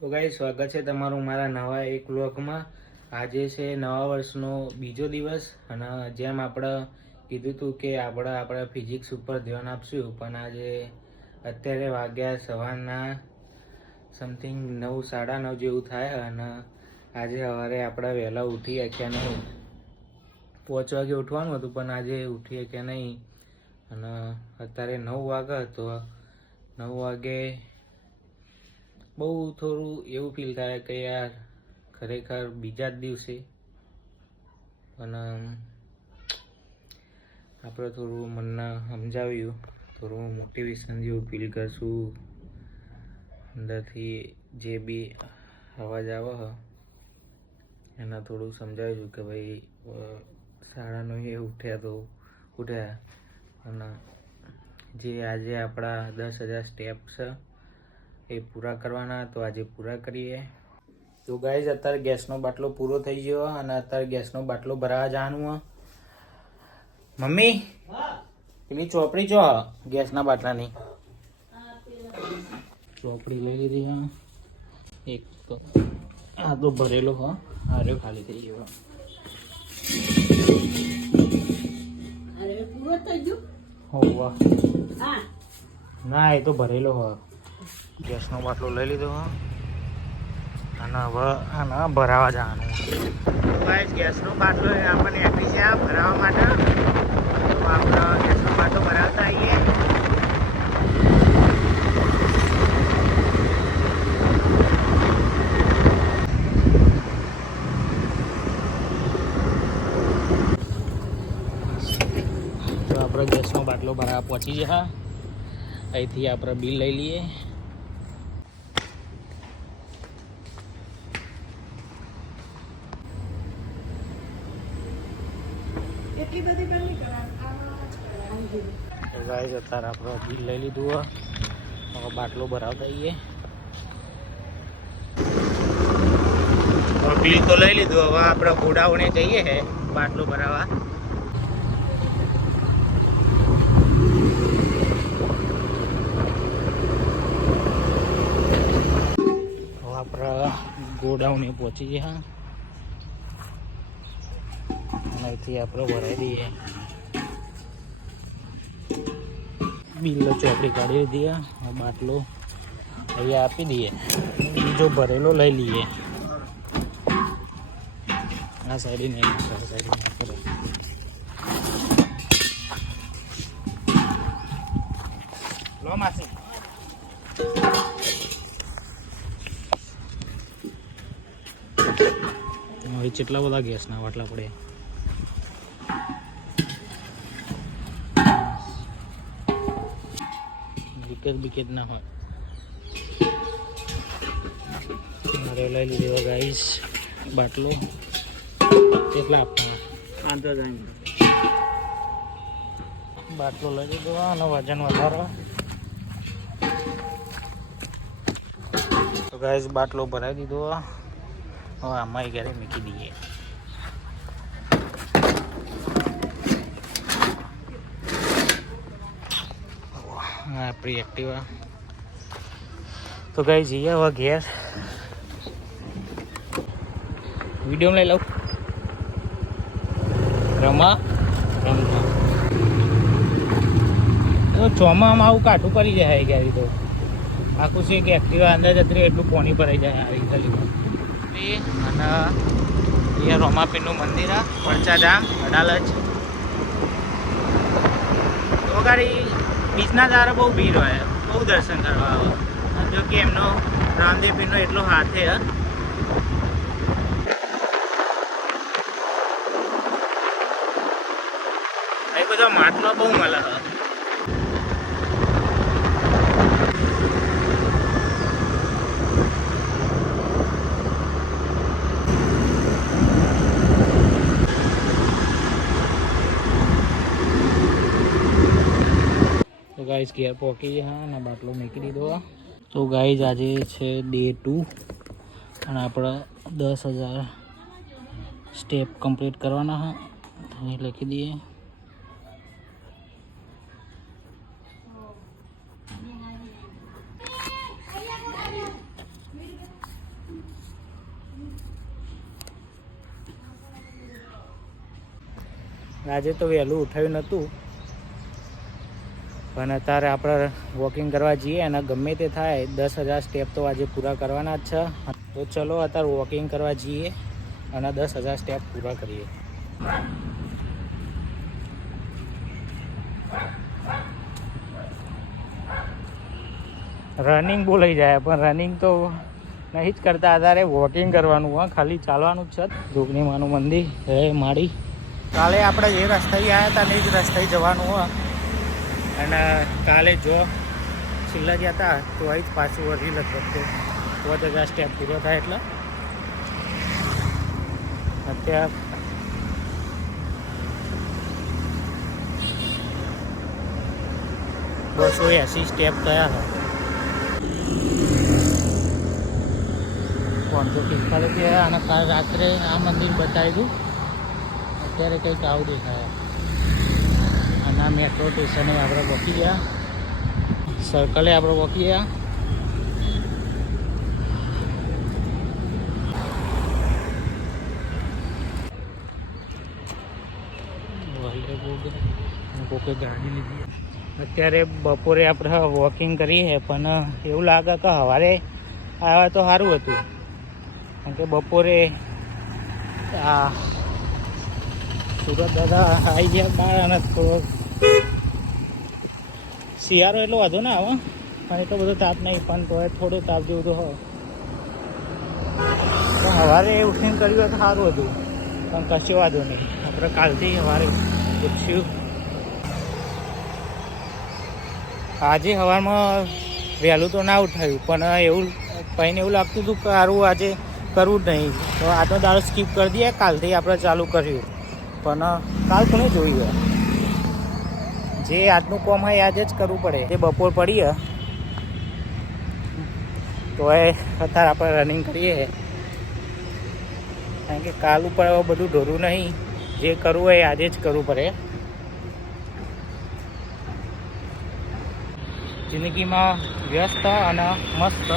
તો ગાઈસ સ્વાગત છે તમારું મારા નવા એક વ્લોગમાં। આજે છે નવા વર્ષનો બીજો દિવસ અને જેમ આપણે કીધું હતું કે આપણે ફિઝિક્સ ઉપર ધ્યાન આપશું, પણ આજે અત્યારે વાગ્યા સવારના સમથિંગ 9 સાડા 9 જેવું થાય અને આજે સવારે આપણે વહેલા ઉઠી શક્યા નહીં। 5 વાગે ઉઠવાનું હતું પણ આજે ઉઠી શક્યા નહીં અને અત્યારે 9 વાગે તો 9 વાગે બહુ થોડું એવું ફીલ થાય કે યાર ખરેખર બીજા જ દિવસે અને આપણે થોડું મનને સમજાવ્યું, થોડું મોટિવેશન જેવું ફીલ કરશું। અંદરથી જે બી અવાજ આવે એના થોડું સમજાવીશું કે ભાઈ 9:30 ઉઠ્યા તો ઉઠ્યા અને જે આજે આપણા 10,000 સ્ટેપ છે એ પૂરા કરવાના, તો આજે પૂરા કરીએ। તો ગાઈઝ અત્યારે ગેસનો બાટલો પૂરો થઈ ગયો અને અત્યારે ગેસનો બાટલો ભરાવા જવાનું। મમ્મી પેલી ચોપડી ચો ગેસના બાટલાની ચોપડી લઈ લીધી। એક આ તો ભરેલો આરે ખાલી થઈ ગયો। પૂરો થઈ ગયો હોવા ના, એ તો ભરેલો ગેસનો બાટલો લઈ લીધો અને હવે આને ભરાવા જવાનું। ગાઈસ ગેસનો બાટલો આપણને આપી છે ભરાવા માટે, તો આપણે ગેસનો બાટલો ભરાવતા આવીએ। તો આપણે ગેસનો બાટલો ભરાવા પહોંચી ગયા। અહીંથી આપણે બિલ લઈ લઈએ। ગાઈસ અત્યારે આપણે બિલ લઈ લીધું, હવે બાટલો ભરાવતા આવીએ। બિલ તો લઈ લીધું, હવે આપણે ગોડાઉને જઈએ છે બાટલો ભરાવા। આપણે ગોડાઉને પહોંચી ગયા અને અહીંથી આપણે ભરાઈ દઈએ। બિલ્લો ચોપડી કાઢી દીધી, બાટલો અહીંયા આપી દઈએ, બીજો ભરેલો લઈ લઈએ। આ સાઈડ નહીં, આ સાઈડ કરો। લો માસી હવે કેટલા બધા ગેસના બાટલા પડે। વિકેટ ના હોય મારે લઈ લીધો ગાઈસ બાટલો। કેટલા આપવાના? બાટલો લઈ લીધો અને વજન વધારો। તો ગાઈસ બાટલો ભરાઈ દીધો, હવે આમાં ઘરે મૂકી દઈએ। આપણી એક્ટિવા તો ગાઈસ જઈએ હવે ઘેર। વિડીયો લઈ લઉં રમવા તો ચોમામાં આવું કાઠું પડી જાય ક્યારે તો આખું છે કે એક્ટિવા અંદર જતી રહે એટલું પાણી ભરાઈ જાય આવી ગલીમાં। અને અહીંયા રોમાપીરનું મંદિર પરચાધામ અડાલજ। તો ગાડી બીચના દારે બહુ ભીડ હોય, બહુ દર્શન કરવા આવે, જો કે એમનો રામદેવ પીરનો એટલો હાથે એ બધો માટલો બહુ મળે। તો ગાઈસ ઘેર પહોંચી ગયા અને બાટલો મૂકી દીધો। તો ગાઈસ આજે છે ડે 2 અને આપણે 10,000 સ્ટેપ કમ્પ્લીટ કરવાના અહીં લખી દઈએ। આજે તો વહેલું ઉઠાયું નહોતું, પણ અત્યારે આપણે વોકિંગ કરવા જઈએ અને ગમે તે થાય 10,000 સ્ટેપ તો આજે પૂરા કરવાના જ છે. તો ચલો અત્યારે વોકિંગ કરવા જઈએ અને 10,000 સ્ટેપ પૂરા કરીએ. રનિંગ બોલાઈ જાય પણ રનિંગ તો નહીં જ કરતા, અત્યારે વોકિંગ કરવાનું હોય, ખાલી ચાલવાનું જ છે. જોગણીમાનું મંદિર હે માડી. કાલે આપણે જે રસ્તે આવ્યા હતા ને એ જ રસ્તે જવાનું હોય, અને કાલે જો છેલ્લા ગયા હતા તો અહીં જ પાછું વળી લગભગ 5,000 સ્ટેપ પૂરો થાય એટલે અત્યારે 280 સ્ટેપ થયા હતા. 545 ગયા અને કાલ રાત્રે આ મંદિર બતાવી દઉં. અત્યારે કંઈક આવું દેખાય અને આ મેટ્રો સ્ટેશને આપણે પહોંચી ગયા, સર્કલે આપણે પહોંચી ગયા. કોકે ગાડી લીધી. અત્યારે બપોરે આપણે વોકિંગ કરીએ પણ એવું લાગે કે સવારે આવ્યા તો સારું હતું, કારણ કે બપોરે આ સુરત દાદા આવી ગયા બહાર અને થોડો શિયાળો એટલો વાંધો ના આવે પણ એટલો બધો તાપ નહીં, પણ તો થોડો તાપ જેવું તો હોય. પણ સવારે ઉઠીને કર્યું હોય તો સારું હતું, પણ કશો વાંધો નહીં. આપણે કાલથી સવારે પૂછ્યું. આજે સવારમાં વહેલું તો ના ઉઠાયું પણ એવું પહેને એવું લાગતું હતું કે સારું આજે કરવું જ નહીં, તો આજનો દાડો સ્કીપ કરી દઈએ, કાલથી આપણે ચાલુ કર્યું. પણ કાલ કોને જોયું, જે આજનું કામ હોય આજે જ કરવું પડે. જે બપોર પડીએ તો અત્યારે આપણે રનિંગ કરીએ, કારણ કે કાલ ઉપર બધું ઢોરું નહીં, જે કરવું હોય આજે જ કરવું પડે. જિંદગીમાં વ્યસ્ત અને મસ્ત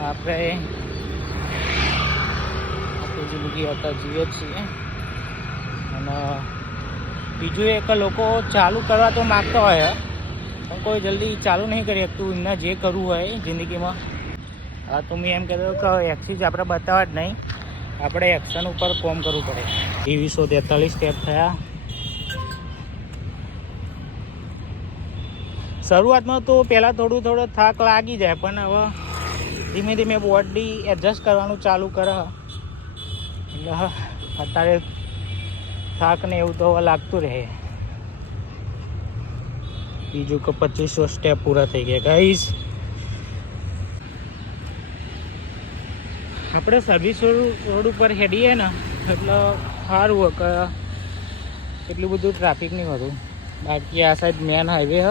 આપણે આપણી જિંદગી અત્યારે જીવીએ છીએ. અને બીજું એક લોકો ચાલુ કરવા તો માગતા હોય પણ કોઈ જલ્દી ચાલુ નહીં કરી શકતું એમને જે કરવું હોય જિંદગીમાં. હા તો મેં એમ કહેતો કે એક્સરસાઇઝ આપણે બતાવવા જ નહીં, આપણે એક્શન ઉપર કોમ કરવું પડે. 243 સ્ટેપ થયા. શરૂઆતમાં તો પહેલાં થોડો થાક લાગી જાય પણ હવે ધીમે ધીમે બોડી એડજસ્ટ કરવાનું ચાલુ કરે એટલે અત્યારે થાક ને એવું તો હવે લાગતું રહે. બીજું કે 2500 સ્ટેપ પૂરા થઈ ગયા ગાઈસ. આપણે સર્વિસ રોડ ઉપર હેડીએ ને એટલે સારું હોય કે એટલું બધું ટ્રાફિક નહીં હોતું. બાકી આ સાઈડ મેન હાઈવે હ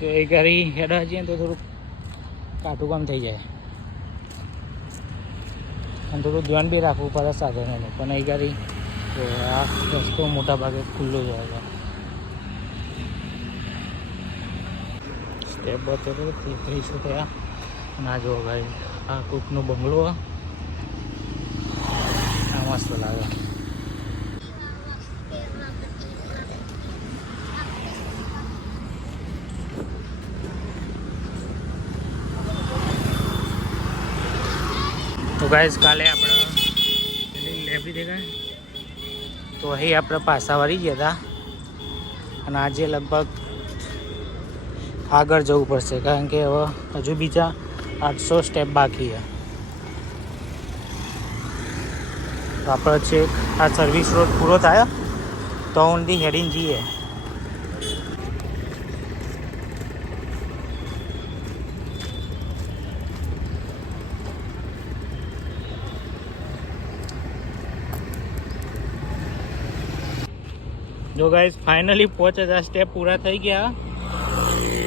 તો એ ગાડી હેડા જઈએ તો થોડુંક કાઠું કામ થઈ જાય અને થોડું ધ્યાન બી રાખવું પડે સાધનોનું. પણ એ ગાડી તો આ રસ્તો મોટા ભાગે ખુલ્લો જ હોય છે. સ્ટેપ 32 થયા. ના જો ભાઈ આ કૂકનો બંગલો આ મસ્ત લાગે. તો ગાઈસ કાલે આપણે લાઇબ્રેરી દેખાય તો અહીં આપણે પાછા વળી ગયા હતા અને આજે લગભગ આગળ જવું પડશે કારણ કે હવે હજુ બીજા 800 સ્ટેપ બાકી છે. તો આપણે છેક આ સર્વિસ રોડ પૂરો થાય તો ઊંધી હેડીને જઈએ. જો ગાઈસ ફાઇનલી 5000 સ્ટેપ પૂરા થઈ ગયા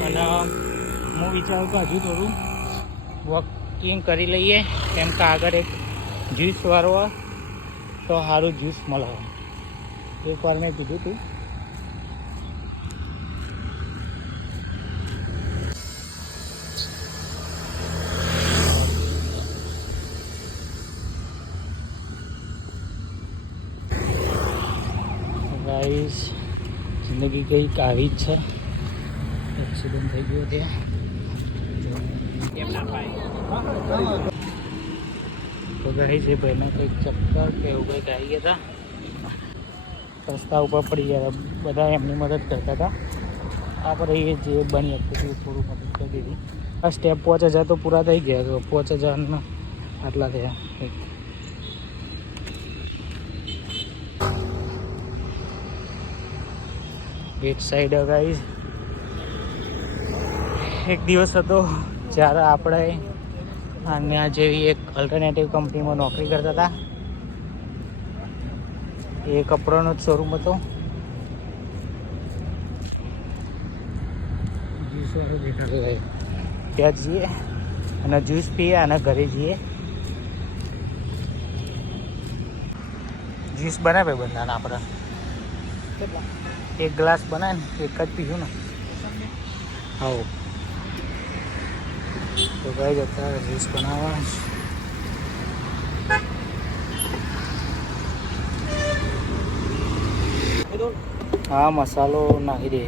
અને હું વિચારું કે હજુ થોડું વોકિંગ કરી લઈએ કેમ કે આગળ એક જ્યુસ વાળો તો સારું જ્યુસ મળે. એકવાર મેં કીધું હતું. ગાઈસ જિંદગી કંઈક આવી જ છે. એક્સિડન્ટ થઈ ગયો ત્યાં. તો ગાઈસ એ ભાઈને કંઈક ચક્કર કે એવું કંઈક આવી ગયા હતા. રસ્તા ઉપર પડી ગયા હતા. બધા એમની મદદ કરતા હતા. આપણે એ જે બની શકતું થોડું મદદ કરી દીધી. આ સ્ટેપ 5000 તો પૂરા થઈ ગયા. તો 5000 આટલા થયા. વેટ સાઈડ ગાઈસ એક દિવસ હતો જ્યારે આપણે અહીંયા જેવી એક અલ્ટરનેટિવ કંપનીમાં નોકરી કરતા હતા. એ કપડાનો જ શોરૂમ હતો. જ્યુસવાળો બેઠો ત્યાં જઈએ અને જ્યુસ પીએ અને ઘરે જઈએ. જ્યુસ બનાવે બધાને આપણે એક ગ્લાસ બનાવે ને એક જ પીશું ને. હા તો કઈ જતા જ્યુસ બનાવવા. હા મસાલો નાખી દે.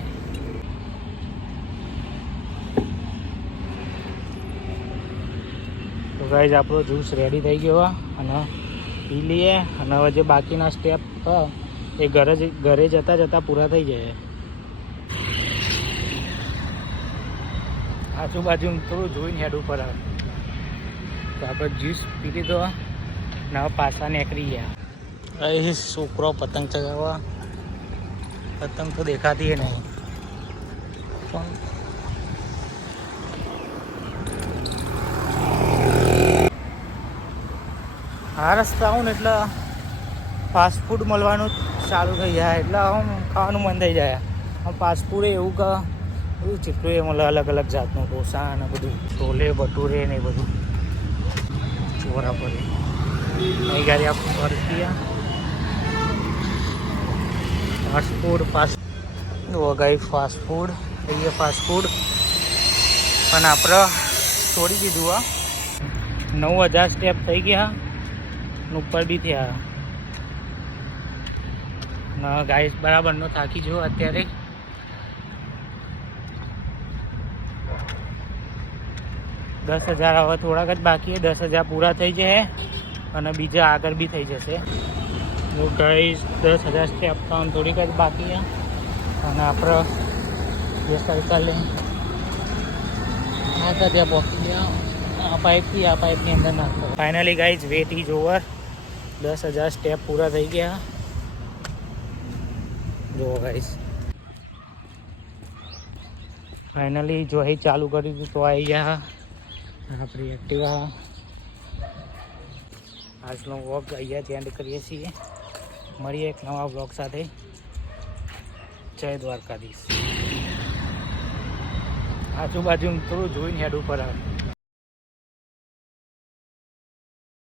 તો ગાઈઝ આપણો જ્યુસ રેડી થઈ ગયો અને પી લઈએ. અને હવે જે બાકીના સ્ટેપ એ ઘરે જતાં જતાં પૂરા થઈ જાય. આજુબાજુ થોડું જોઈને હેડ ઉપર આવે. તો આપણે જ્યુસ પી લીધો ને હવે પાછા નીકળી ગયા. અહીં છોકરો પતંગ ચગાવવા. પતંગ તો દેખાતી નહીં પણ આ રસ્તા આવું ને એટલે ફાસ્ટ ફૂડ મળવાનું ચાલુ થઈ જાય. એટલે આમ ખાવાનું મન થઈ જાય. આમ ફાસ્ટ ફૂડ એવું કે એવું જેટલું એ મળે અલગ અલગ જાતનું ઢોસા ને બધું છોલે ભટુરે ને એ બધું ચોરા પડે. અહીં ગાડી આપણે ફરતી ફાસ્ટ ફૂડ કહીએ ફાસ્ટ ફૂડ પણ આપણે છોડી દીધું. 9000 સ્ટેપ થઈ ગયા ઉપર બી થયા. ગાઈસ બરાબરનો થાકી જો અત્યારે. $10,000 હવે થોડાક જ બાકી. 10,000 પૂરા થઈ જશે અને બીજા આગળ બી થઈ જશે. તો ગાઈસ 10,000 સ્ટેપ તો થોડીક જ બાકી છે. અને આપણે જે સર્કલ ત્યાં પહોંચી ગયા. આ પાઇપની અંદર નાખતો. Finally guys wait is over. 10,000 step પૂરા થઈ ગયા. જો ગાઈસ ફાઇનલી જો અહીં ચાલુ કર્યું હતું તો આવી ગયા આપણી એક્ટિવા. આજનો વ્લોગ અહીંયાથી એન્ડ કરીએ છીએ. મળીએ એક નવા વ્લોગ સાથે. જય દ્વારકાધીશ. આજુબાજુ થોડું જોઈને હેડ ઉપર આવે.